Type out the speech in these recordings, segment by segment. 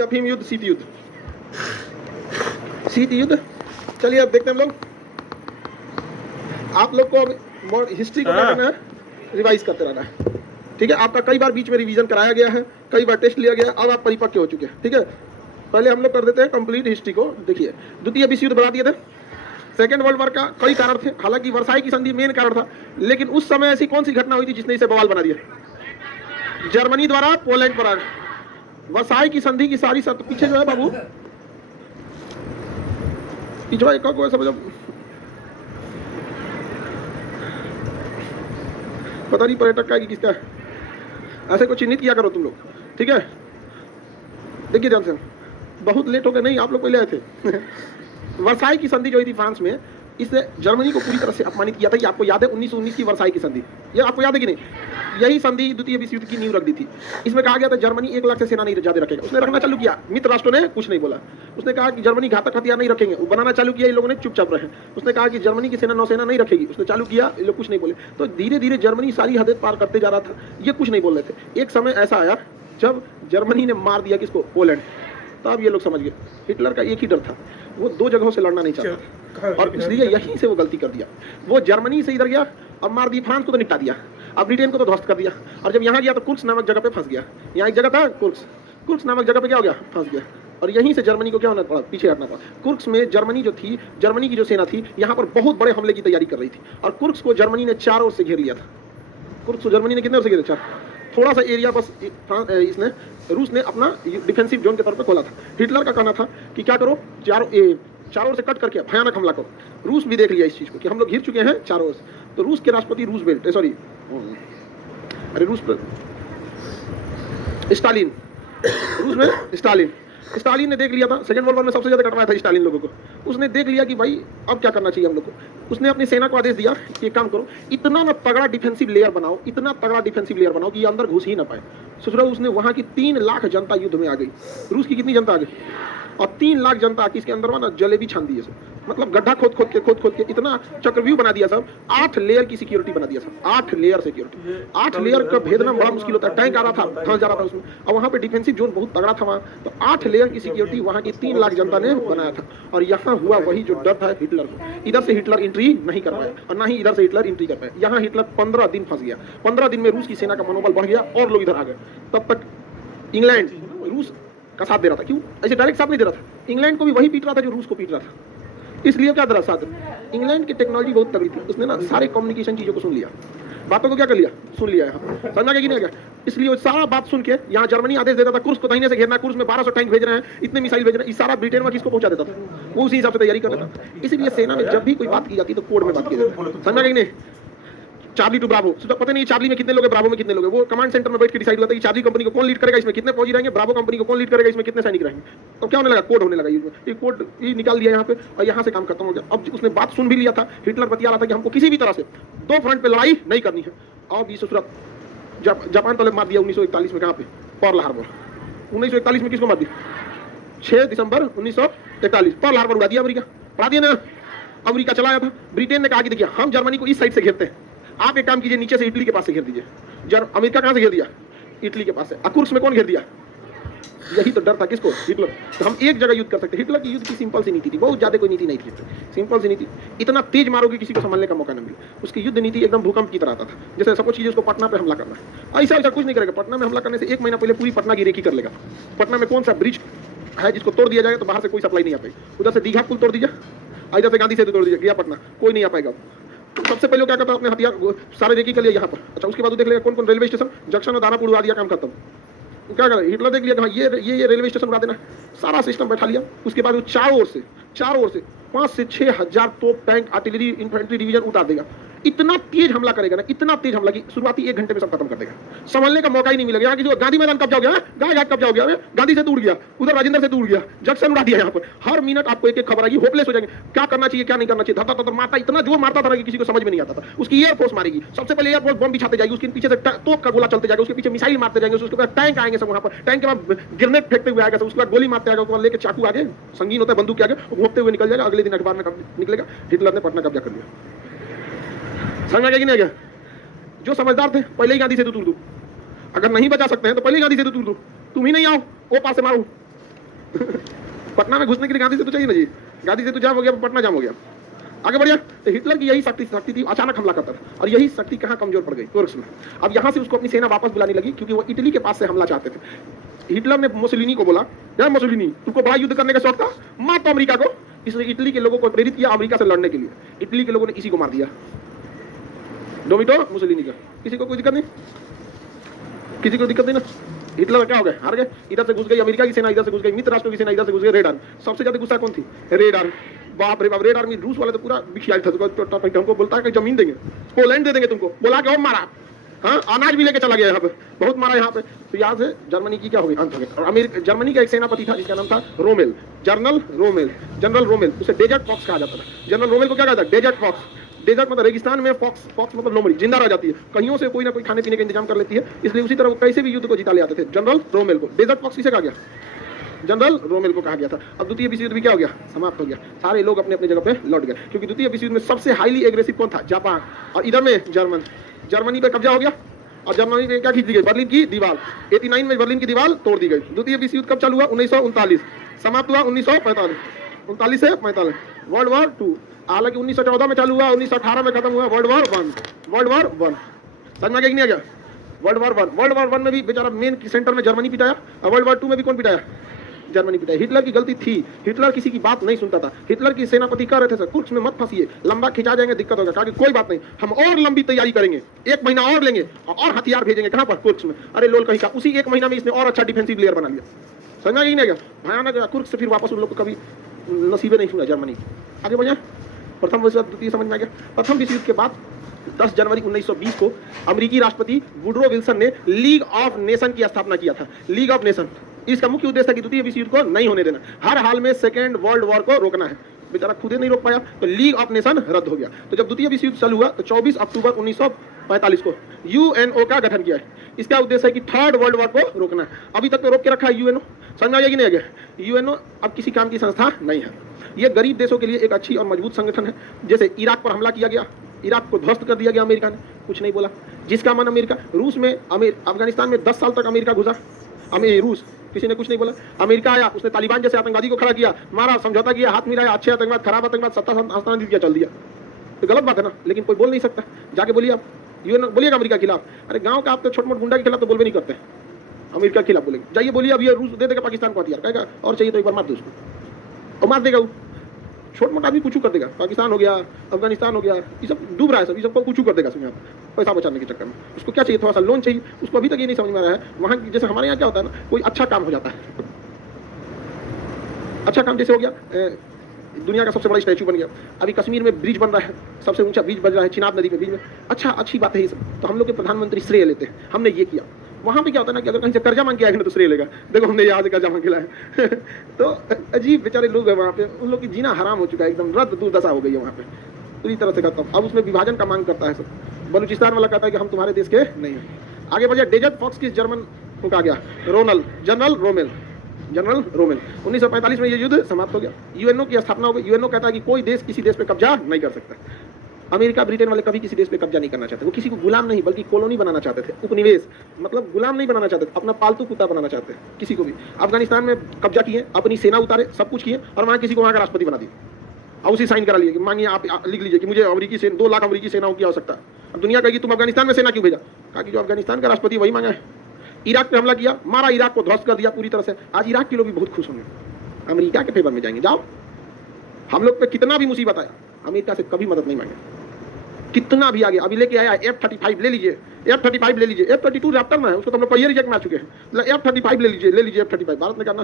अफीम युद्ध, शीत युद्ध, शीत युद्ध। चलिए अब देखते हैं हम लोग। आप लोग को अब हिस्ट्री को क्या करना है, रिवाइज करते रहना है। ठीक है, आपका कई बार बीच में रिवीजन कराया गया है, कई बार टेस्ट लिया गया, अब आप परिपक्व हो चुके हैं। ठीक है, पहले हम लोग कर देते हैं कंप्लीट हिस्ट्री को। देखिए, द्वितीय विश्व युद्ध बता दिए थे, सेकेंड वर्ल्ड वॉर का कई कारण थे, हालांकि वर्साई की संधि मेन कारण था, लेकिन उस समय ऐसी कौन सी घटना हुई थी जिसने इसे बवाल बना दिया? जर्मनी द्वारा पोलैंड पर वर्साई की संधि की सारी शर्त पीछे जो है बाबू, पिछवा एक को समझो, पता नहीं पर्यटक का कि किसका है, ऐसे को चिन्हित किया करो तुम लोग। ठीक है, देखिए ध्यान से, बहुत लेट हो गए, नहीं आप लोग पहले आए थे। वर्साई की संधि जो हुई थी फ्रांस में, इससे जर्मनी को पूरी तरह से अपमानित किया था। ये आपको याद है 1919 की वर्साई की संधि, ये आपको याद है कि नहीं? यही संधि द्वितीय विश्व युद्ध की नींव रख दी थी। इसमें कहा गया था जर्मनी 1 लाख से सेना नहीं ज्यादा रखेगा, उसने रखना चालू किया, मित्र राष्ट्रों ने कुछ नहीं बोला। उसने कहा कि जर्मनी घातक हथियार नहीं रखेंगे, वो बनाना चालू किया, इन लोगों ने चुपचाप रहे। उसने कहा कि जर्मनी की सेना नौसेना नहीं रखेगी, उसने चालू किया, ये लोग कुछ नहीं बोले। तो धीरे धीरे जर्मनी सारी हदें पार करते जा रहा था, ये कुछ नहीं बोल रहे थे। एक समय ऐसा आया जब जर्मनी ने मार दिया किसको? पोलैंड। तब ये लोग समझ गए हिटलर का एक ही डर था, वो 2 जगहों से लड़ना नहीं चाहता था, और इसलिए यहीं से वो गलती कर दिया। वो जर्मनी से इधर गया और मार दिया, फ्रांस को तो निपटा दिया, अब ब्रिटेन को तो ध्वस्त कर दिया, और जब यहाँ गया तो कुर्स नामक जगह पे फंस गया। यहाँ एक जगह था कुर्स नामक जगह पे क्या हो गया? फंस गया, और यहीं से जर्मनी को क्या होना पड़ा? पीछे हटना पड़ा। कुर्स में जर्मनी जो थी, जर्मनी की जो सेना थी, यहाँ पर बहुत बड़े हमले की तैयारी कर रही थी, और कुर्स को जर्मनी ने चारों ओर से घेर लिया था। कुर्स को जर्मनी ने कितने ओर से घेरा? 4। थोड़ा सा एरिया बस इसने, रूस ने अपना डिफेंसिव जोन के तौर पे खोला था। हिटलर का कहना था कि क्या करो, चारों ओर से कट करके भयानक हमला करो। रूस भी देख लिया इस चीज को कि हम लोग घिर चुके हैं चारों ओर से। तो रूस के राष्ट्रपति स्टालिन, रूस में स्टालिन ने देख लिया था, सेकंड वर्ल्ड वॉर में सबसे ज्यादा कटवाया था स्टालिन लोगों को। उसने देख लिया कि भाई अब क्या करना चाहिए हम लोग को। उसने अपनी सेना को आदेश दिया कि एक काम करो, इतना ना तगड़ा डिफेंसिव लेयर बनाओ, इतना तगड़ा डिफेंसिव लेयर बनाओ कि ये अंदर घुस ही ना पाए। सोच रहा, उसने वहां की 3 लाख जनता युद्ध में आ गई। रूस की कितनी जनता आ गई? और 3 लाख जनता की इसके अंदर ना जलेबी छान दी है सब, मतलब गड्ढा खोद खोद के इतना चक्रव्यूह बना दिया सब। 8 लेयर की सिक्योरिटी बना दिया सब, 8 लेयर सिक्योरिटी। 8 लेयर का भेदना बड़ा मुश्किल होता है, टैंक आ रहा था, फंस जा रहा था उसमें, और वहां पे डिफेंसिव जोन बहुत तगड़ा था वहां। तो 8 लेयर की सिक्योरिटी वहां की 3 लाख जनता ने बनाया था। और यहाँ हुआ वही जो डर था हिटलर को, इधर से हिटलर एंट्री नहीं कर पाया और ना ही इधर से हिटलर एंट्री कर पाया। यहाँ हिटलर 15 दिन फंस गया। 15 दिन में रूस की सेना का मनोबल बढ़ गया और लोग इधर आ गए। तब तक इंग्लैंड रूस का साथ दे रहा था। क्यों? ऐसे डायरेक्ट साथ नहीं दे रहा था, इंग्लैंड को भी वही पीट रहा था जो रूस को पीट रहा था। इसलिए क्या दे रहा साथ? इंग्लैंड की टेक्नोलॉजी बहुत तगड़ी थी, उसने ना सारे कम्युनिकेशन चीजों को सुन लिया, बातों को क्या कर लिया? सुन लिया है, समझा कि नहीं? इसलिए वो सारा बात सुन के यहाँ जर्मनी आदेश देता था कुर्स को दाहिने से घेरना, कुर्स में 1200 टैंक भेज रहे हैं, इतने मिसाइल भेज रहे हैं, इस सारा ब्रिटेन में किसको पहुंचा देता था, वो उसी हिसाब से तैयारी कर लेता। इसलिए सेना में जब भी कोई बात की जाती तो कोड में बात की जाती, समझा कि नहीं? चार्ली टू ब्रावो, पता नहीं चार्ली में कितने लोग हैं, ब्रावो में कितने लोग हैं, वो कमांड सेंटर में बैठ के डिसाइड होता है कि चार्ली कंपनी को कौन लीड करेगा, इसमें कितने फौजी रहेंगे, ब्रावो कंपनी को कौन लीड करेगा, इसमें कितने सैनिक रहेंगे। तो क्या होने लगा? कोड होने लगा। ये कोड ये निकाल दिया यहाँ पे, और यहाँ से काम खत्म हो गया। अब उसने बात सुन भी लिया था, हिटलर बतिया रहा था कि हमको किसी भी तरह से 2 फ्रंट पे लड़ाई नहीं करनी है। और ये सूरत जब जापान तले मार दिया 1941 में, कहाँ पे? Pearl Harbor. 1941 में किसको मार दिया? 6 दिसंबर 1941 पर्ल हार्बर उड़ा दिया अमेरिका, उड़ा दिया ना। अमेरिका चलाया था। ब्रिटेन ने कहा कि देखिए हम जर्मनी को इस साइड से घेरते हैं, आप एक काम कीजिए नीचे से इटली के पास से घेर दीजिए। अमेरिका कहां से घेर दिया? इटली के पास से। कुर्स में कौन घेर दिया? यही तो डर था किसको? हिटलर। तो हम एक जगह युद्ध कर सकते। हिटलर की युद्ध की सिंपल सी नीति थी, बहुत ज्यादा कोई नीति नहीं थी, सिंपल सी नीति। इतना तेज मारोगे किसी को संभालने का मौका नहीं मिले। उसकी युद्ध नीति एकदम भूकंप की तरह आता था। जैसे सपोज कीजिए उसको पटना पे हमला करना है, ऐसा कुछ नहीं करेगा। पटना में हमला करने से 1 महीना पहले पूरी पटना की रेकी कर लेगा। पटना में कौन सा ब्रिज है जिसको तोड़ दिया जाएगा तो बाहर से कोई सप्लाई नहीं आ पाएगी। उधर से दीघा पुल तोड़ दीजिए, इधर से गांधी सेतु तोड़ दीजिए, गया पटना, कोई नहीं आ पाएगा। तो सबसे पहले क्या करता है, अपने हथियार सारे रेकी कर लिया यहाँ पर। अच्छा, उसके बाद देख लेगा कौन कौन रेलवे स्टेशन, जंक्शन और दानापुर उड़ा दिया, काम खत्म। क्या करें? हिटलर देख लिया ये रेलवे स्टेशन उड़ा देना, सारा सिस्टम बैठा लिया। उसके बाद वो चारों ओर से 5 से 6 हजार तोप, टैंक, आर्टिलरी, इन्फेंट्री डिवीजन उतार देगा। इतना तेज हमला करेगा ना, इतना तेज हमला कि शुरुआती 1 घंटे में सब खत्म कर देगा, संभलने का मौका ही नहीं मिलेगा। यहाँ की जो गांधी मैदान कब्जा हो गया, गाय घाट कब्जा हो गया, गांधी से दूर गया, उधर राजेंद्र से दूर गया, जंक्शन उड़ा दिया। यहाँ पर हर मिनट आपको एक खबर आएगी, होपलेस हो जाएंगे, क्या करना चाहिए क्या नहीं करना चाहिए। धर मारता, इतना जोर मारता था कि किसी को समझ में नहीं आता था। उसकी एयरफोर्स मारेगी, सबसे पहले एयरफोर्स बम बिछाते जाएगी, उसके पीछे से तोप का गोला चलते जाएगा, उसके पीछे मिसाइल मारते जाएंगे, उसके बाद टैंक आएंगे सब वहाँ पर, टैंक के बाद ग्रेनेड फेंकते हुए आएगा, उसके बाद गोली मारते आएगा, उसके बाद लेके चाकू आगे, संगीन होता है बंदूक के आगे, घूमते हुए निकल जाएगा। अगले दिन अखबार में निकलेगा हिटलर ने पटना कब्जा कर लिया। समझ गया कि नहीं गया? जो समझदार थे पहले ही गांधी सेतु तोड़ दो, अगर नहीं बचा सकते हैं तो पहले ही गांधी सेतु तोड़ दो। तुम ही नहीं आओ, वो पास से मारो, पटना में घुसने के लिए गांधी से तो चाहिए ना जी, गांधी से तो जाम हो गया, पटना जाम हो गया। आगे बढ़िया, तो हिटलर की यही शक्ति थी, अचानक हमला करता था, और यही शक्ति कहाँ कमजोर पड़ गई, तुर्क में। अब यहाँ से उसको अपनी सेना वापस बुलाने लगी, क्योंकि वो इटली के पास से हमला चाहते थे। हिटलर ने मुसोलिनी को बोला, यार मुसोलिनी, तुमको बड़ा युद्ध करने का शौक था, मार तो अमेरिका को। इसलिए इटली के लोगों को प्रेरित किया अमेरिका से लड़ने के लिए। इटली के लोगों ने इसी को मार दिया, डोमिटो मुसोलिनी का। किसी को कोई दिक्कत नहीं, किसी को दिक्कत नहीं ना। हिटलर क्या हो गए, हार गए। इधर से घुस गई अमेरिका की सेना, इधर से घुस गई मित्र राष्ट्रों की सेना, इधर से घुस गई रेड आर्मी। सबसे ज्यादा गुस्सा कौन थी, रेड आर्मी। बाप रे बाप, रेड आर्मी, रूस वाले तो पूरा बिखिया था। हमको बोलता है कि जमीन देंगे, पोलैंड दे देंगे तुमको, बोला के और मारा। हाँ, अनाज भी लेके चला गया यहाँ पे, बहुत मारा यहाँ पे। तो यहाँ से जर्मनी की क्या हो गई, अंत हो गया। और अमेरिका, जर्मनी का एक सेनापति था जिसका नाम था रोमेल, जनरल रोमेल। उसे डेजर्ट फॉक्स कहा जाता था। जनरल रोमेल को क्या कहा जाता है, डेजर्ट फॉक्स। डेजर्ट मतलब रेगिस्तान में, फॉक्स मतलब लोमड़ी, जिंदा रह जाती है, कहीं से कोई ना कोई खाने पीने का इंतजाम कर लेती है। इसलिए उसी तरह कैसे भी युद्ध को जिता ले आते थे। जनरल रोमेल को डेजर्ट फॉक्स किसे कहा गया, जनरल रोमेल को कहा गया था। अब द्वितीय विश्व युद्ध भी क्या हो गया, समाप्त हो गया। सारे लोग अपने अपने जगह पे लौट गए, क्योंकि द्वितीय विश्व युद्ध में सबसे हाईली एग्रेसिव कौन था, जापान। और इधर में जर्मनी पे कब्जा हो गया। और जर्मनी पे क्या खींच दी गई, बर्लिन की दीवार। 89 में बर्लिन की दीवार तोड़ दी गई। द्वितीय विश्व युद्ध कब चालू हुआ, 1939, समाप्त हुआ 1945, 39 से 45। वर्ल्ड वॉर 2 हालांकि 1914 में चालू हुआ, 1918 में खत्म हुआ। वर्ल्ड वॉर 1 समझ में आ गया कि नहीं आ गया। वर्ल्ड वॉर 1 में भी बेचारा मेन सेंटर में जर्मनी पिटाया, और वर्ल्ड वॉर 2 में भी कौन पिटाया, जर्मनी पिटाई। हिटलर की गलती थी, हिटलर किसी की बात नहीं सुनता था। हिटलर की सेनापति कह रहे थे, सर कुर्स में मत फंसिए, लंबा खिंचा जाएंगे, दिक्कत होगा। कहा कि कोई बात नहीं, हम और लंबी तैयारी करेंगे, 1 महीना और लेंगे और हथियार भेजेंगे। कहां पर, कुर्स में। अरे लोल कहीं का, उसी 1 महीना में इसने और अच्छा डिफेंसिव लेयर बना लिया। समझ में नहीं गया, भयानक। कुर्स से फिर वापस उन लोग को कभी नसीबे नहीं सुना जर्मनी। आगे बढ़िया, प्रथम विश्व युद्ध, द्वितीय समझ में आ गया। प्रथम विश्व युद्ध के बाद 10 जनवरी 1920 को अमेरिकी राष्ट्रपति वुडरो विल्सन ने लीग ऑफ नेशन की स्थापना किया था। लीग ऑफ नेशन, इसका मुख्य उद्देश्य था कि द्वितीय विश्व युद्ध को नहीं होने देना, हर हाल में सेकेंड वर्ल्ड वॉर को रोकना है। बेचारा खुद ही नहीं रोक पाया, तो लीग ऑफ नेशन रद्द हो गया। तो जब द्वितीय विश्व युद्ध चालू हुआ, तो 24 अक्टूबर 1945 को यूएनओ का गठन किया है। इसका उद्देश्य है कि थर्ड वर्ल्ड वॉर को रोकना है। अभी तक तो रोक के रखा है यूएनओ। समझ में आ गया कि नहीं आ गया। यूएनओ अब किसी काम की संस्था नहीं है। यह गरीब देशों के लिए एक अच्छी और मजबूत संगठन है। जैसे इराक पर हमला किया गया, इराक को ध्वस्त कर दिया गया, अमेरिका ने कुछ नहीं बोला, जिसका मन अमेरिका। रूस में, अफगानिस्तान में 10 साल तक अमेरिका घुसा, रूस, किसी ने कुछ नहीं बोला। अमेरिका आया, उसने तालिबान जैसे आतंकवादी को खड़ा किया, मारा, समझौता किया, हाथ मिलाया, अच्छे आतंकवाद, खराब आतंकवाद, सत्ता हस्तांतरित किया, चल दिया। तो गलत बात है ना, लेकिन कोई बोल नहीं सकता। जाके बोलिए आप, यूएन बोलिएगा अमेरिका के खिलाफ। अरे गांव का आप तो छोट मोट गुंडा के खिलाफ तो बोलबे नहीं करते, अमेरिका के खिलाफ बोलेंगे। जाइए बोलिए अब ये रूस दे देगा पाकिस्तान को हथियार, कहेगा और चाहिए तो एक बार मार दो उसको, और मार देगा वो। छोट मोटा आदमी कुछ कर देगा। पाकिस्तान हो गया, अफगानिस्तान हो गया, ये सब डूब रहा है, सब ये सबको कुछ कर देगा सब यहाँ पैसा बचाने के चक्कर में। उसको क्या चाहिए, थोड़ा सा लोन चाहिए। उसको अभी तक ये नहीं समझ में आ रहा है। वहाँ जैसे हमारे यहाँ क्या होता है ना, कोई अच्छा काम हो जाता है, अच्छा काम जैसे हो गया, दुनिया का सबसे बड़ा स्टैचू बन गया, अभी कश्मीर में ब्रिज बन रहा है, सबसे ऊंचा ब्रिज बन रहा है चिनाब नदी के बीच में। अच्छा, अच्छी बात है ये सब। तो हम लोग के प्रधानमंत्री श्रेय लेते हैं, हमने ये किया। वहाँ पे क्या होता है ना कि अगर कहीं से कर्जा मांग के आएगा ना तो श्रेय लेगा, देखो हमने यहाँ से कर्जा मांग के लाया। तो अजीब बेचारे लोग हैं वहाँ पे, उन लोग की जीना हराम हो चुका है, एकदम रद्द दुर्दशा हो गई है वहाँ पे पूरी तरह से खत्म। अब उसमें विभाजन का मांग करता है सब। बलूचिस्तान वाला कहता है कि हम तुम्हारे देश के नहीं हैं। आगे बढ़िया, डेजर्ट फॉक्स किस जर्मन को कहा गया, जनरल रोमेल। 1945 में ये युद्ध समाप्त हो गया। यूएनओ की स्थापना हो गई। यूएनओ कहता है कि कोई देश किसी देश पे कब्जा नहीं कर सकता। अमेरिका ब्रिटेन वाले कभी किसी देश पे कब्जा नहीं करना चाहते। वो किसी को गुलाम नहीं बल्कि कॉलोनी बनाना चाहते थे, उपनिवेश, मतलब गुलाम नहीं बनाना चाहते थे, अपना पालतू कुत्ता बनाना चाहते थे किसी को भी। अफगानिस्तान में कब्जा किए, अपनी सेना उतारे, सब कुछ किए, और वहाँ किसी को वहाँ का राष्ट्रपति बना दिया, और उसी साइन करा लिए कि मांगिए आप लिख लीजिए कि मुझे अमेरिकी सेना 2 लाख अमेरिकी सेनाओं की आवश्यकता। अब दुनिया कहेगी तुम अफगानिस्तान में सेना क्यों भेजा, कहा कि जो अफगानिस्तान का राष्ट्रपति वही मांगा है। इराक पे हमला किया, मारा, इराक को ध्वस्त कर दिया पूरी तरह से। आज इराक के लोग भी बहुत खुश होंगे, अमेरिका के फेवर में जाएंगे। जाओ, हम लोग पे कितना भी मुसीबत आया, अमेरिका से कभी मदद नहीं मांगे, कितना भी आगे। अभी लेके आया F-35 ले लीजिए, F-35 ले लीजिए। F-22 रैप्टर में है, उसको तो हम लोग पहले रिजेक्ट में आ चुके हैं। F-35 ले लीजिए F-35। भारत ने करना,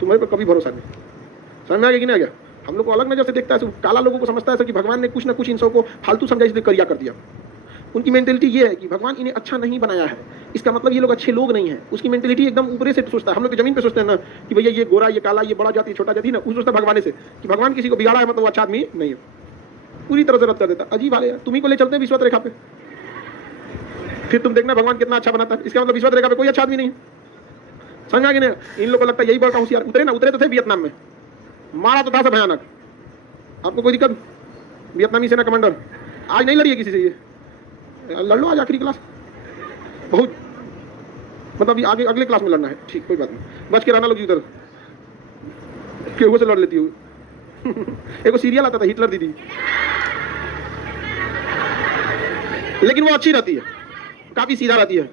तुम्हारे पर कभी भरोसा नहीं। समझ में आ गया कि नहीं आ गया। हम लोग को अलग नजर से देखता है, काला लोगों को समझता है कि भगवान ने कुछ ना कुछ इन सबको फालतू समझा, इसलिए करिया कर दिया। उनकी मेंटेलिटी ये है कि भगवान इन्हें अच्छा नहीं बनाया है, इसका मतलब ये लोग अच्छे लोग नहीं हैं। उसकी मेंटेलिटी एकदम ऊपर से सोचता है। हम लोग जमीन पे सोचते हैं ना कि भैया ये गोरा, ये काला, ये बड़ा जाति, छोटा जाति ना, उस सोचता भगवान से कि भगवान किसी को बिगाड़ा है मतलब वो अच्छा आदमी नहीं है, पूरी तरह से रद्द कर देता। अजीब हाल है, तुम्ही को ले चलते हैं विश्वत रेखा पे, फिर तुम देखना भगवान कितना अच्छा बनाता है। इसका मतलब विश्वत रेखा पे कोई अच्छा आदमी नहीं है। समझ आ गया ना। इन लोगों को लगता है यही बड़ा होशियार। उतरे तो थे वियतनाम में, मारा तो था सब भयानक। आपको कोई दिक्कत, वियतनामी सेना कमांडर आज नहीं लड़ी है किसी से, ये लड़ लो आज आखिरी क्लास, बहुत मतलब आगे अगले क्लास में लड़ना है, ठीक कोई बात नहीं, बच के रहना लोग उधर। केहू से लड़ लेती हूँ। एक सीरियल आता था हिटलर दीदी, लेकिन वो अच्छी रहती है, काफी सीधा रहती है।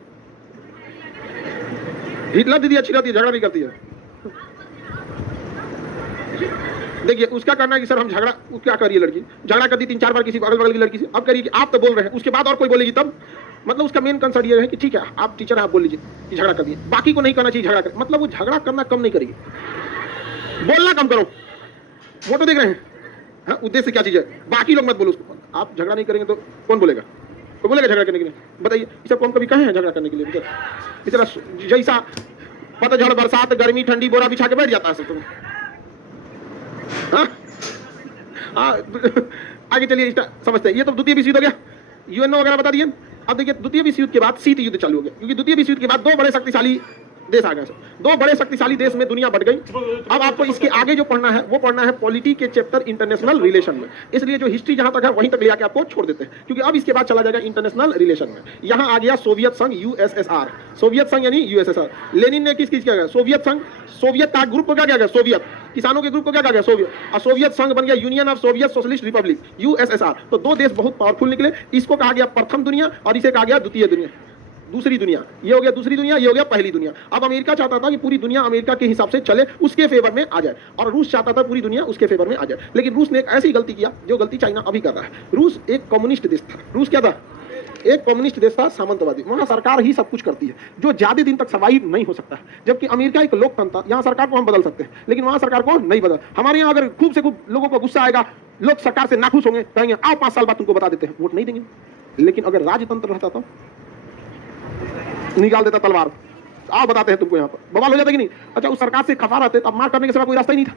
हिटलर दीदी अच्छी रहती है, झगड़ा नहीं करती है। देखिए उसका करना है कि सर हम झगड़ा, क्या करिए लड़की झगड़ा करती 3-4 बार किसी अगल बगल की लड़की से, अब करिए कि आप तो बोल रहे हैं, उसके बाद और कोई बोलेगी तब, मतलब उसका मेन कंसर्न ये है कि ठीक है आप टीचर हैं, आप बोल लीजिए कि झगड़ा कर दिए, बाकी को नहीं करना चाहिए झगड़ा कर, मतलब वो झगड़ा करना कम नहीं करेगी, बोलना कम करो। वो तो देख रहे हैं, हाँ उद्देश्य क्या चीज है, बाकी लोग मत बोलो उसको। आप झगड़ा नहीं करेंगे तो कौन बोलेगा, कोई बोलेगा झगड़ा करने के लिए? बताइए, इसे कौन कभी कहे हैं झगड़ा करने के लिए? बेचारा जैसा पतझड़ बरसात गर्मी ठंडी बोरा बिछा के बैठ जाता है सब। तुम आगे चलिए समझते हैं। ये तो द्वितीय विश्व युद्ध हो गया, यूएनओ वगैरह बता दिए। अब देखिए द्वितीय विश्व युद्ध के बाद शीत युद्ध चालू हो गया, क्योंकि द्वितीय विश्व युद्ध के बाद दो बड़े शक्तिशाली देश आ गए। दो बड़े शक्तिशाली देश में दुनिया बढ़ गई। अब आपको इसके आगे जो पढ़ना है वो पढ़ना है पॉलिटी के चैप्टर इंटरनेशनल रिलेशन में। इसलिए जो हिस्ट्री जहां तक है वहीं तक ले आके आपको छोड़ देते हैं, क्योंकि अब इसके बाद चला जाएगा इंटरनेशनल रिलेशन में। यहां आ गया सोवियत संघ यूएसएसआर, सोवियत संघ यानी यूएसएसआर। लेनिन ने किस किया गया? सोवियत संघ, सोवियत का ग्रुप को क्या किया गया? सोवियत। किसानों के ग्रुप को क्या किया गया? सोवियत। और सोवियत संघ बन गया union of Soviet socialist Republic, USSR. तो दो देश बहुत पावरफुल निकले। इसको कहा गया प्रथम दुनिया और इसे कहा गया द्वितीय दुनिया, दूसरी दुनिया। ये हो गया दूसरी दुनिया, ये हो गया पहली दुनिया। अब अमेरिका चाहता था कि पूरी दुनिया अमेरिका के हिसाब से चले, उसके फेवर में आ जाए, और रूस चाहता था पूरी दुनिया उसके फेवर में आ जाए। लेकिन रूस ने एक ऐसी गलती किया जो गलती चाइना अभी कर रहा है। रूस एक कम्युनिस्ट देश था। रूस क्या था? एक कम्युनिस्ट देश था, सामंतवादी। वहां सरकार ही सब कुछ करती है, जो ज्यादा दिन तक सर्वाइव नहीं हो सकता। जबकि अमेरिका एक लोकतंत्र था, यहाँ सरकार को हम बदल सकते हैं, लेकिन वहां सरकार को नहीं बदल। हमारे यहाँ अगर खूब से खूब लोगों को गुस्सा आएगा, लोग सरकार से नाखुश होंगे, कहेंगे आओ 5 साल बाद तुमको बता देते हैं, वोट नहीं देंगे। लेकिन अगर राजतंत्र रहता तो निकाल देता तलवार, आओ बताते हैं तुमको, यहाँ पर बवाल हो जाता कि नहीं? अच्छा उस सरकार से खफा रहते तब मार करने के सिवा कोई रास्ता ही नहीं था।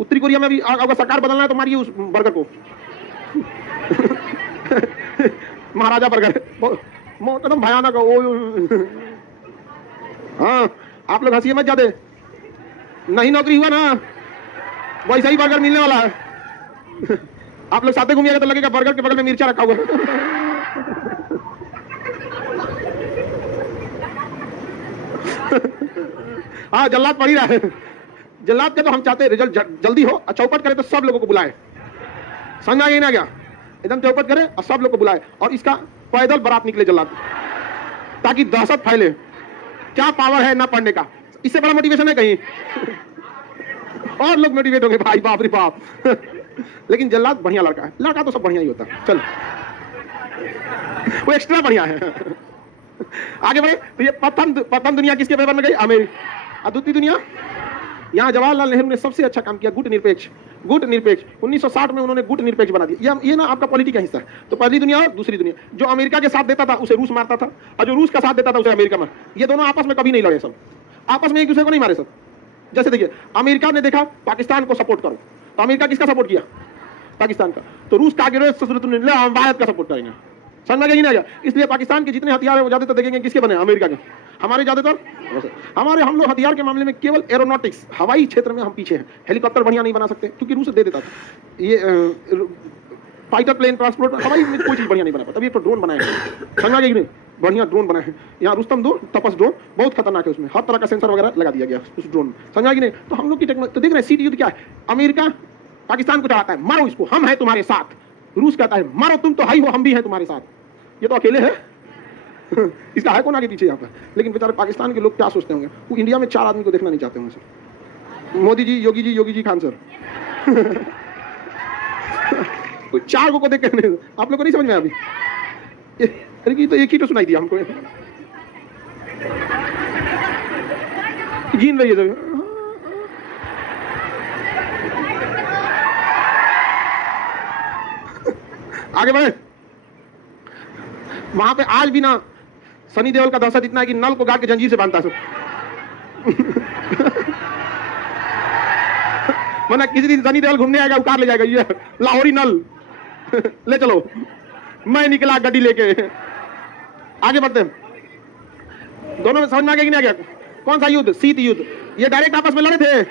उत्तरी कोरिया में भी अगर सरकार बदलना है तो मारिए उस बर्गर को। महाराजा बर्गर एकदम भयानक। हाँ आप लोग हंसिए मत जाते, नहीं नौकरी हुआ ना वैसा ही बर्गर मिलने वाला है। आप लोग साथे घूमिएगा तो लगेगा बर्गर के बगल में मिर्चा रखा हुआ है। हाँ जल्लाद पड़ ही रहा है। जल्लाद के तो हम चाहते हैं रिजल्ट जल्दी हो, और चौपट करे तो सब लोगों को बुलाए। समझ आ गई ना? क्या एकदम चौपट करे और सब लोग को बुलाए, और इसका पैदल बारात निकले जल्लाद, ताकि दहशत फैले। क्या पावर है ना पढ़ने का, इससे बड़ा मोटिवेशन है कहीं? और लोग मोटिवेट होंगे, भाई बाप रे बाप। लेकिन जल्लाद बढ़िया लड़का है, लड़का तो सब बढ़िया ही होता है, चल वो एक्स्ट्रा बढ़िया है। आगे बढ़े तो ये प्रथम दुनिया किसके फेवर में गई? अमेरिका। और द्वितीय दुनिया, यहाँ जवाहरलाल नेहरू ने सबसे अच्छा काम किया, गुट निरपेक्ष। गुट निरपेक्ष 1960 में उन्होंने गुट निरपेक्ष बना दिया। ये ना आपका पॉलिटी का हिस्सा है। तो पहली दुनिया और दूसरी दुनिया, जो अमेरिका के साथ देता था उसे रूस मारता था, और जो रूस का साथ देता था उसे अमेरिका मार। ये दोनों आपस में कभी नहीं लड़े, सब आपस में एक दूसरे को नहीं मारे सब। जैसे देखिए अमेरिका ने देखा पाकिस्तान को सपोर्ट करो, तो अमेरिका किसका सपोर्ट किया? पाकिस्तान का। तो रूस का आगे हम भारत का सपोर्ट करेंगे। समझ में नहीं आ गया? इसलिए पाकिस्तान के जितने हथियार है वो ज्यादातर देखेंगे किसके बने? अमेरिका के। हमारे ज्यादातर हम लोग हथियार के मामले में केवल एरोनॉटिक्स, हवाई क्षेत्र में हम पीछे हैं। हेलीकॉप्टर बढ़िया नहीं बना सकते क्योंकि रूस दे देता था। ये फाइटर प्लेन ट्रांसपोर्ट हवाई में कोई चीज बढ़िया नहीं बना पाता। अभी एक तो ड्रोन बनाए हैं, समझ में नहीं? बढ़िया ड्रोन बनाए हैं। यहाँ रुस्तम ड्रोन, तपस ड्रोन बहुत खतरनाक है, उसमें हर तरह का सेंसर वगैरह लगा दिया गया उस ड्रोन में। समझ में नहीं? तो हम लोग की टेक्नोलॉजी तो देख रहे हैं। शीत युद्ध क्या है? अमेरिका पाकिस्तान को चाहता है मारो इसको, हम हैं तुम्हारे साथ। रूस कहता है मारो तुम तो हाई हो, हम भी हैं तुम्हारे साथ। ये तो अकेले है। इसका है कौन आगे पीछे यहाँ पर? लेकिन बेचारे पाकिस्तान के लोग क्या सोचते होंगे? वो इंडिया में 4 आदमी को देखना नहीं चाहते होंगे सर। मोदी जी, योगी जी, खान सर। 4 को देख के आप लोग को नहीं समझ में अभी? अरे तो एक ही तो सुनाई दिया हमको, जीन रही है। आगे बढ़े। वहां पे आज भी ना सनी देओल का दहशत इतना है कि नल को गाड़ के जंजीर से बांधता है। वरना किसी दिन सनी देओल घूमने आएगा, उतार ले जाएगा ये लाहौरी नल। ले चलो, मैं निकला गड्डी लेके। आगे बढ़ते हैं। दोनों में समझ में आ गया कि नहीं आ गया? कौन सा युद्ध? शीत युद्ध। ये डायरेक्ट आपस में लड़े थे?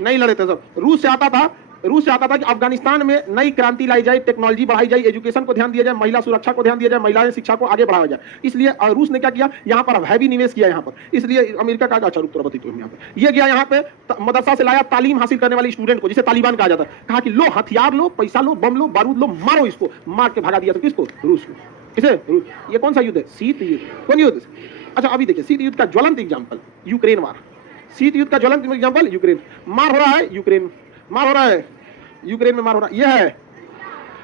नहीं लड़े थे सब। रूस से आता था रूस चाहता था कि अफगानिस्तान में नई क्रांति लाई जाए, टेक्नोलॉजी बढ़ाई जाए, एजुकेशन को ध्यान दिया जाए, महिला सुरक्षा को ध्यान दिया जाए, महिला शिक्षा को आगे बढ़ाया जाए। इसलिए रूस ने क्या किया, यहाँ पर हैवी निवेश किया यहाँ पर। इसलिए अमेरिका का अच्छा रुक बता तुम यहाँ पर, ये गया यहाँ पे मदरसा से लाया तालीम हासिल करने वाली स्टूडेंट को, जिसे तालिबान कहा जाता है, कहा कि लो हथियार लो, पैसा लो, बम लो, बारूद लो, मारो इसको, मार के भगा दिया। तो किसको? रूस को। किसे? रूस। ये कौन सा युद्ध है? शीत युद्ध। कौन युद्ध? अच्छा अभी देखिए शीत युद्ध का ज्वलंत एग्जाम्पल यूक्रेन वार। शीत युद्ध का ज्वलंत एग्जाम्पल यूक्रेन। मार हो रहा है यूक्रेन, मार हो रहा है यूक्रेन में, मार हो रहा है।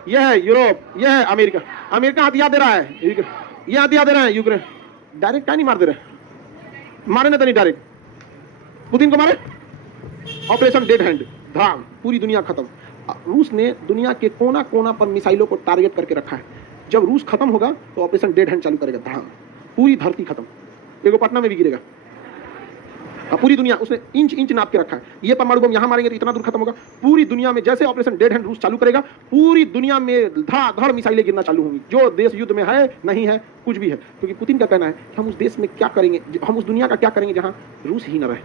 यह है यूरोप, यह है अमेरिका। अमेरिका हथियार दे रहा है, ये हथियार दे रहे हैं यूक्रेन। डायरेक्ट क्या नहीं मार दे रहे? मारे ना तो नहीं डायरेक्ट पुतिन को मारे, ऑपरेशन डेड हैंड, धड़ाम, पूरी दुनिया खत्म। रूस ने दुनिया के कोना कोना पर मिसाइलों को टारगेट करके रखा है। जब रूस खत्म होगा तो ऑपरेशन डेड हैंड चालू करेगा, धड़ाम, पूरी धरती खत्म। देखो पटना में भी गिरेगा, पूरी दुनिया उसने इंच इंच नाप के रखा है। ये परमाणु बम यहां मारेंगे तो इतना दूर खत्म होगा। पूरी दुनिया में जैसे ऑपरेशन डेड हैंड रूस चालू करेगा, पूरी दुनिया में धड़ाधड़ मिसाइलें गिरना चालू होंगी। जो देश युद्ध में है, नहीं है, कुछ भी है, क्योंकि पुतिन का कहना है कि हम उस देश में क्या करेंगे, हम उस दुनिया का क्या करेंगे जहां रूस ही न रहे।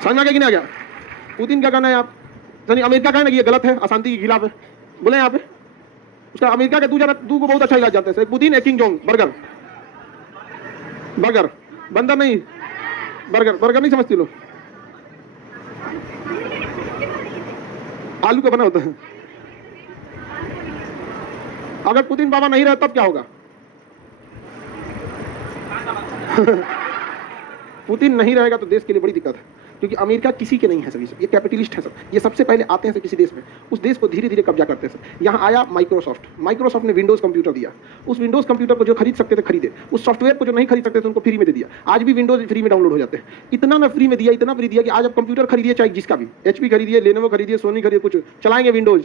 समझ आ गया कि नहीं आ गया? पुतिन का कहना है, आप अमेरिका का है ना कि ये गलत है, अशांति के खिलाफ है, बोले यहाँ पे। उसका अमेरिका के दू को बहुत अच्छा इलाज जानते हैं, पुतिन, एक किंग जोंग, बर्गर बंदर नहीं, बर्गर नहीं समझते लोग, आलू का बना होता है। अगर पुतिन बाबा नहीं रहे तब क्या होगा? पुतिन नहीं रहेगा तो देश के लिए बड़ी दिक्कत है, क्योंकि अमेरिका किसी के नहीं है सभी, ये कैपिटलिस्ट है सब। ये सबसे पहले आते हैं किसी देश में, उस देश को धीरे धीरे कब्जा करते हैं सब। यहाँ आया माइक्रोसॉफ्ट ने विंडोज कंप्यूटर दिया। उस विंडोज कंप्यूटर को जो खरीद सकते थे खरीदे, उस सॉफ्टवेयर को जो नहीं खरीद सकते थे उनको फ्री में दे दिया। आज भी विंडोज फ्री में डाउनलोड हो जाते हैं। इतना ना फ्री में दिया, इतना फ्री दिया कि आज आप कंप्यूटर खरीदिए, चाहे जिसका भी, HP खरीदिए, लेनोवो खरीदिए, सोनी खरीदिए, कुछ चलाएंगे विंडोज।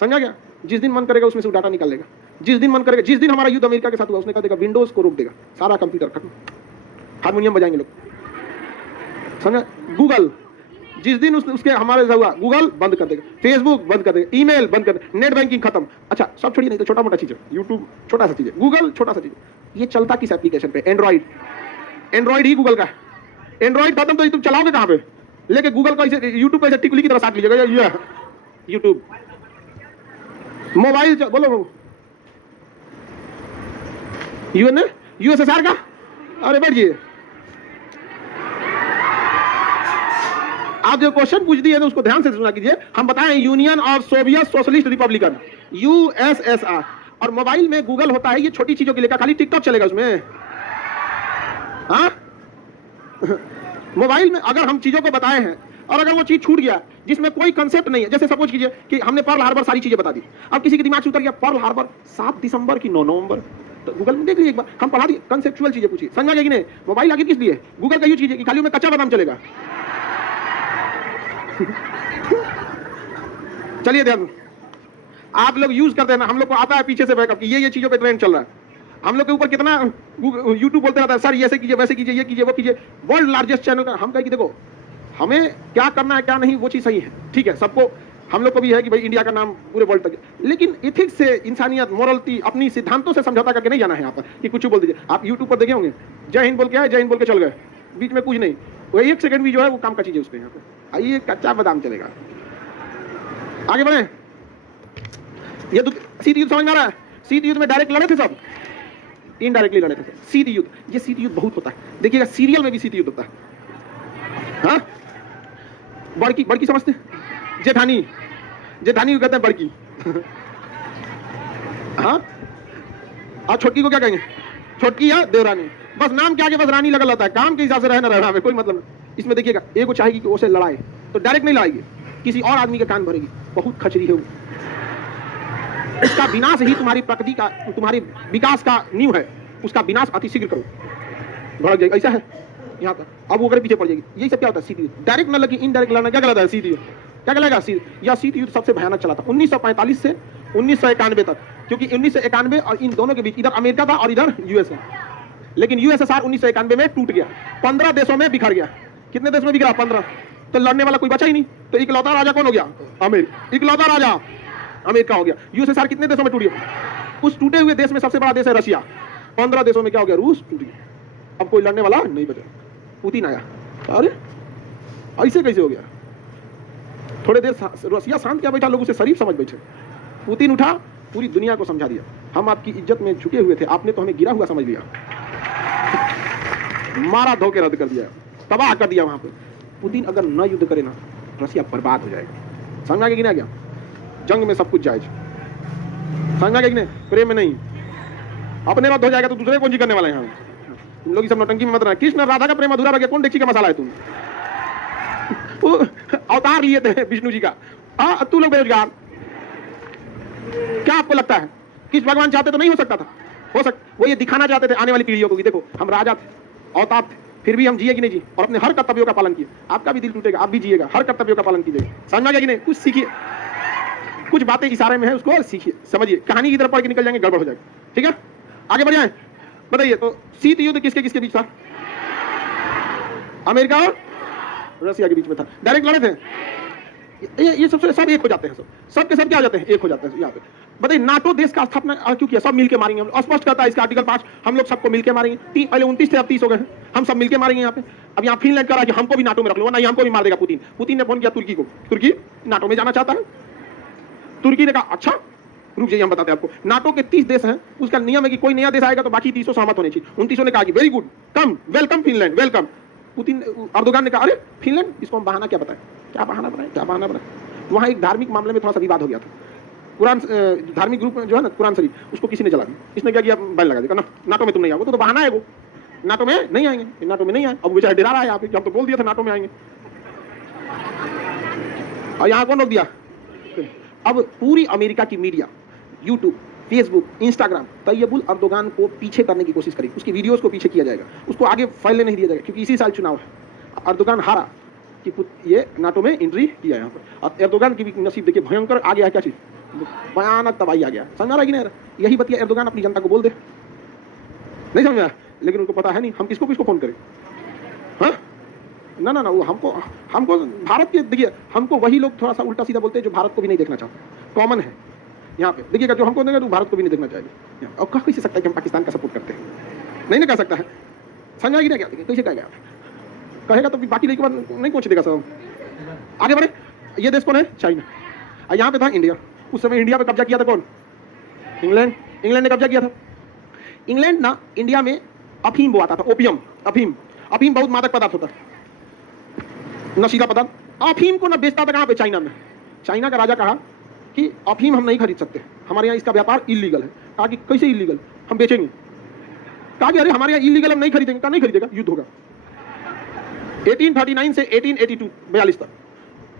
समझा क्या? जिस दिन मन करेगा उसमें से डाटा निकाल लेगा, जिस दिन मन करेगा। जिस दिन हमारा युद्ध अमेरिका के साथ हुआ, उसने कहा देगा विंडोज को रोक देगा, सारा कंप्यूटर खत्म, हारमोनियम बजाएंगे लोग। समझा? गूगल जिस दिन उसके हमारे साथ हुआ, गूगल बंद कर देगा, फेसबुक बंद कर देगा, ईमेल बंद कर देगा, नेट बैंकिंग खत्म। अच्छा सब छोड़िए, नहीं तो छोटा मोटा चीज है, यूट्यूब छोटा सा चीज है, गूगल छोटा सा चीज है। ये चलता किस एप्लीकेशन पे? एंड्रॉइड ही गूगल का। एंड्रॉइड खत्म तो तुम चलाओगे कहां पे? लेके गूगल का ऐसे यूट्यूब पे ऐसे टिकुली की तरह साथ लीजिएगा, ये यूट्यूब। मोबाइल बोलो USSR का, अरे बैठिए। आप जो क्वेश्चन पूछ दिए तो उसको ध्यान से सुना कीजिए। हम बताएं union of Soviet socialist Republican, USSR। और मोबाइल में गूगल होता है, ये छोटी चीजों के लिए, खाली टिकटॉक चलेगा उसमें? हाँ मोबाइल में अगर हम चीजों को बताए हैं और अगर वो चीज छूट गया जिसमें कोई कंसेप्ट नहीं है, जैसे सपोज कीजिए कि हमने पर्ल हार्बर सारी चीजें बता दी, अब किसी के दिमाग से उतर गया पर्ल हार्बर 7 दिसंबर की 9 नवंबर, तो गूगल में देख लीजिए एक बार, हम पढ़ा दिए, कंसेप्चुअल चीजें पूछिए। समझ आ गया कि नहीं? मोबाइल आगे किस लिए? गूगल का यूज कीजिए कि खाली में कच्चा बादाम चलेगा। चलिए ध्यान, आप लोग यूज करते हैं ना, हम लोग को आता है पीछे से बैकअप कि ये चीजों पे ट्रेंड चल रहा है। हम लोग के ऊपर कितना यूट्यूब बोलते रहता है, सर ऐसे कीजिए, वैसे कीजिए, ये कीजिए, वो कीजिए, वर्ल्ड लार्जेस्ट चैनल का। हम कहें कि देखो हमें क्या करना है क्या नहीं, वो चीज सही है, ठीक है, सबको हम लोग को भी है कि भाई इंडिया का नाम पूरे वर्ल्ड तक, लेकिन एथिक्स से, इंसानियत, मोरलिटी, अपनी सिद्धांतों से समझौता करके नहीं जाना है यहाँ पर कि कुछ बोल दीजिए। आप यूट्यूब पर देखे होंगे, जय हिंद बोल के आए, जय हिंद बोल के चल गए, बीच में कुछ नहीं, वही 1 सेकंड भी जो है वो काम का चीज है उसमें। यहाँ पे आइए, कच्चा बादाम चलेगा। आगे बढ़े। ये शीत युद्ध समझ में आ रहा है? शीत युद्ध में डायरेक्ट लड़े थे सब, इनडायरेक्टली लड़े थे सब। शीत युद्ध, ये शीत युद्ध बहुत होता है, देखिएगा सीरियल में भी शीत युद्ध होता है। हाँ बड़की समझते? जेठानी को कहते हैं बड़की। हाँ, और छोटकी को क्या कहेंगे? छोटकी या देवरानी। बस नाम के आगे बस रानी लगा रहता है, काम के हिसाब से रहना रहना में कोई मतलब नहीं। इसमें देखिएगा, एक वो चाहेगी कि उसे लड़ाए तो डायरेक्ट नहीं लड़ाएगी, किसी और आदमी के कान भरेगी, बहुत खचरी है वो। उसका विनाश ही तुम्हारी प्रकृति का, तुम्हारे विकास का नींव है, उसका विनाश अतिशीघ्र करो, भड़क जाएगा। ऐसा है यहाँ पर, अब वो अगर पीछे पड़ जाएगी। यही सब क्या होता है शीत युद्ध? डायरेक्ट न लगी, इनडायरेक्ट लड़ना क्या कहलाता है? शीत युद्ध क्या कहलाएगा? यह शीत युद्ध सबसे भयानक चला था 1945 से 1991 तक, क्योंकि 1991 और इन दोनों के बीच इधर अमेरिका था और इधर USA, लेकिन USSR 1991 में टूट गया, 15 देशों में बिखर गया। कितने देश में बिखरा? 15। तो लड़ने वाला कोई बचा ही नहीं, तो इकलौता राजा कौन हो गया? अमेरिका। इकलौता राजा अमेरिका हो गया। USSR कितने देशों में टूट गया? उस टूटे हुए देश में सबसे बड़ा देश है रशिया, 15 देशों में क्या हो गया? रूस टूट गया। अब कोई लड़ने वाला नहीं बचा, पुतिन आया। अरे ऐसे कैसे हो गया? थोड़ी देर रसिया शांत क्या बैठा, लोग उसे शरीफ समझ बैठे। पुतिन उठा, पूरी दुनिया को समझा दिया हम आपकी इज्जत में झुके हुए थे, आपने तो हमें गिरा हुआ समझ लिया। मारा धोके रद्द कर दिया, तबाह कर दिया वहां पे। पुतिन अगर न युद्ध करे ना, रसिया बर्बाद हो जाएगा। समझ में आ गया? जंग में सब कुछ जायज, समझ में आ गया? प्रेम में नहीं। अपने रद्द हो जाएगा तो दूसरे कौन जी करने वाला है? यहाँ तुम लोग सब नौटंकी में मत रहना। कृष्ण राधा का प्रेम अधूरा रह गया, कौन देखी का मसाला है तुम? अवतार लिए थे विष्णु जी का, तू लोग बेरोजगार। क्या आपको लगता है कि भगवान चाहते तो नहीं हो सकता था? हो वो ये दिखाना चाहते थे आने वाली पीढ़ियों को कि देखो हम राजा थे, अवतार थे, फिर भी हम जिए कि नहीं जी, और अपने हर कर्तव्यों का पालन किए। आपका भी दिल टूटेगा, आप भी जिएगा, हर कर्तव्यों का पालन कीजिएगा। समझ में आ गया कि नहीं? कुछ सीखिए, कुछ बातें इशारे में है उसको सीखिए, समझिए। कहानी की तरफ पढ़ के निकल जाएंगे, गड़बड़ हो जाएगा। ठीक है, आगे बढ़ जाए। बताइए तो शीत युद्ध किसके किसके बीच था? अमेरिका और रसिया के बीच में था। डायरेक्ट लड़े थे। ये सबसे सब एक हो जाते हैं, सब के सब क्या हो जाते हैं? एक हो जाते हैं। यहाँ पे बताइए नाटो देश का स्थापना क्यों किया? सब मिलके मारेंगे। हम स्पष्ट करता है इसका आर्टिकल 5, हम लोग सबको मिलके मारेंगे। पहले 29 थे, अब 30 हो गए हैं। हम सब मिलके मारेंगे यहाँ पे। अब यहाँ फिनलैंड करा कि हमको भी नाटो में रख लो, नहीं हमको भी मार देगा पुतिन। पुतिन ने फोन किया तुर्की को, तुर्की नाटो में जाना चाहता है। तुर्की ने कहा अच्छा रुक जाइए, हम बताते हैं आपको। नाटो के 30 देश हैं, उसका नियम है कि कोई नया देश आएगा तो बाकी 30 सहमत होने चाहिए। 29 ने कहा कि very good, come, welcome Finland, welcome. Putin Erdogan ने कहा अरे फिनलैंड, इसको हम बहाना क्या बताएं? क्या बहाना बनाए, क्या बहाना बनाए? वहाँ एक धार्मिक मामले में थोड़ा सा विवाद हो गया था। कुरान धार्मिक ग्रुप जो है ना, कुरान शरीफ, उसको किसी ने जला दी। इसने क्या किया? बैन लगा दिया, नाटो में तुम नहीं आओगे। तो बहाना है वो, नाटो में नहीं आएंगे, नाटो में नहीं आए। अब बेचारा डरा रहा है यहाँ पे, हम तो बोल दिया था नाटो में आएंगे, और यहाँ कौन रोक दिया? अब पूरी अमेरिका की मीडिया, YouTube, Facebook, Instagram Tayyip Erdogan को पीछे करने की कोशिश करेगी। उसकी वीडियोस को पीछे किया जाएगा, उसको आगे फैलने नहीं दिया जाएगा, क्योंकि इसी साल चुनाव है। अर्दोगान हारा कि ये नाटो में एंट्री किया यहाँ पर। और एर्दोगान की भी नसीब देखिए भयंकर आ गया। क्या चीज? भयानक तबाही आ गया। समझ आ रहा है कि नहीं? यही बतिया एर्दोगान अपनी जनता को बोल दे, नहीं समझ में आया? लेकिन उनको पता है नहीं हम किसको किसको फोन करें। हाँ ना ना ना, वो हमको भारत के, देखिए हमको वही लोग थोड़ा सा उल्टा सीधा बोलते हैं जो भारत को भी नहीं देखना चाहते। कॉमन है यहाँ पे, देखिएगा जो हमको देगा तो भारत को भी नहीं देखना चाहिए। और कह कैसे सकता है कि हम पाकिस्तान का सपोर्ट करते हैं? नहीं ना कह सकता है। समझ आएगी ना? क्या कैसे कहेगा? कहेगा तो बाकी लेके बाद नहीं पहुंच देगा सब। आगे बढ़े। ये देश कौन है? चाइना। और यहाँ पे था इंडिया। उस समय इंडिया पे कब्जा किया था कौन? इंग्लैंड। इंग्लैंड ने कब्जा किया था। इंग्लैंड ना इंडिया में अफीम बोआता था, ओपियम, अफीम। अफीम बहुत मादक पदार्थ होता है, नशीला पदार्थ। अफीम को ना बेचता था कहाँ पे? चाइना में। चाइना का राजा कहा कि अफीम हम नहीं खरीद सकते, हमारे यहाँ इसका व्यापार इलीगल है। कहा कि कैसे इलीगल? हम बेचेंगे। कहा कि अरे हमारे यहाँ इलीगल, हम नहीं खरीदेंगे। कहा नहीं खरीदेगा, युद्ध होगा। 1839 से 1882 42 तक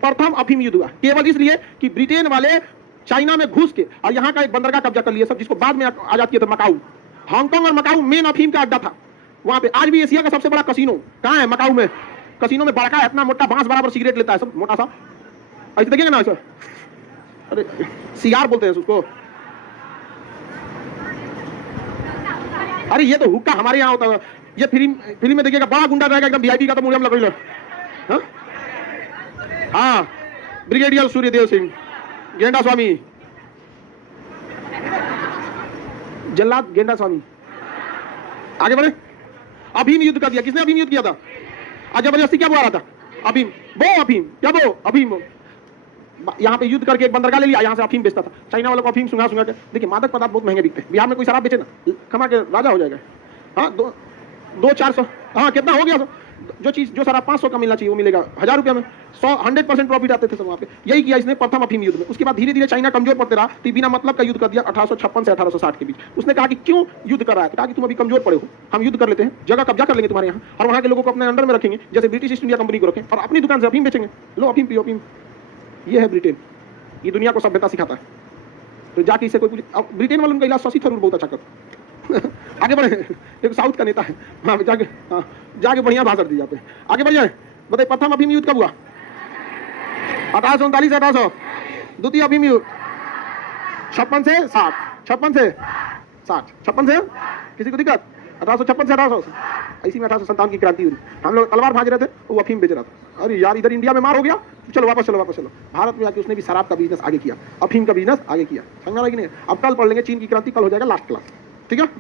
प्रथम अफीम युद्ध हुआ, केवल इसलिए कि ब्रिटेन वाले चाइना में घुस के और यहाँ का एक बंदरगाह कब्जा कर लिया सब, जिसको बाद में आजाद किया था, मकाऊ। हांगकांग और मकाऊ मेन अफीम का अड्डा था। वहां पे आज भी एशिया का सबसे बड़ा कसिनो कहाँ है? मकाऊ में। कसिनो में बड़का है, इतना मोटा बांस बराबर सिगरेट लेता है सब, मोटा सा, ऐसे देखेंगे ना ऐसा। अरे सिगार बोलते हैं उसको। अरे ये तो हुक्का हमारे यहाँ होता है। ये फिल्म में देखिएगा, बड़ा गुंडा रहेगा एकदम वीआईपी का, तो मुझे हम लग रही है। हाँ, ब्रिगेडियर सूर्यदेव सिंह, गेंडा स्वामी, जल्लाद गेंडा स्वामी। आगे बढ़े। अफीम युद्ध कर दिया। किसने अफीम युद्ध किया था? आज जबरदस्ती क्या बोला रहा था? अफीम वो, अफीम क्या वो, अफीम वो। यहाँ पे युद्ध करके एक बंदरगाह ले लिया, यहाँ से अफीम बेचता था। चाइना वालों को अफीम सुंगा के। देखिए मादक पदार्थ बहुत महंगे बिकते हैं। बिहार में कोई शराब बेचे ना, कमा के राजा हो जाएगा। हाँ, 200-400, हाँ कितना हो गया? जो चीज जो शराब 500 का मिलना चाहिए वो मिलेगा 1000 रुपये में। 100% प्रॉफिट आते थे सब वहाँ पे। यही किया इसने प्रथम अफीम युद्ध में। उसके बाद धीरे धीरे चाइना कमजोर पड़ते रहा, तो बिना मतलब का युद्ध कर दिया 1856 से 1860 के बीच। उसने कहा कि क्यों युद्ध कर रहा है? कहा कि तुम अभी कमजोर पड़े हो, हम युद्ध कर लेते हैं, जगह कब्जा कर लेंगे तुम्हारे यहाँ, और वहाँ के लोगों को अपने अंडर में रखेंगे, जैसे ब्रिटिश ईस्ट इंडिया कंपनी को रखें, और अपनी दुकान से अफीम बेचेंगे। लो अफीम पियो, अफीम। ये है ब्रिटेन, ये दुनिया को सभ्यता सिखाता है। तो जाके इसे कोई पूछे, अब ब्रिटेन वालों का इलाज शशि थरूर बहुत अच्छा करता। आगे बढ़े। एक साउथ का नेता है, हाँ जाके, हाँ जाके बढ़िया भाषण दी जाते हैं। आगे बढ़ जाए। बताइए प्रथम अफीम युद्ध कब हुआ? 1839 से 1800। द्वितीय अफीम युद्ध 56 से 60, 56 से 60, 56 से किसी को दिक्कत? 1856 से 1800। इसी में 1857 की क्रांति हुई। हम लोग तलवार भाज रहे थे, वो अफीम बेच रहा था। अरे यार इधर इंडिया में मार हो गया, चलो वापस चलो वापस चलो। भारत में आके उसने भी शराब का बिजनेस आगे किया, अफीम का बिजनेस आगे किया। समझ रहा है कि नहीं? अब कल पढ़ लेंगे चीन की क्रांति, कल हो जाएगा लास्ट क्लास। ठीक है।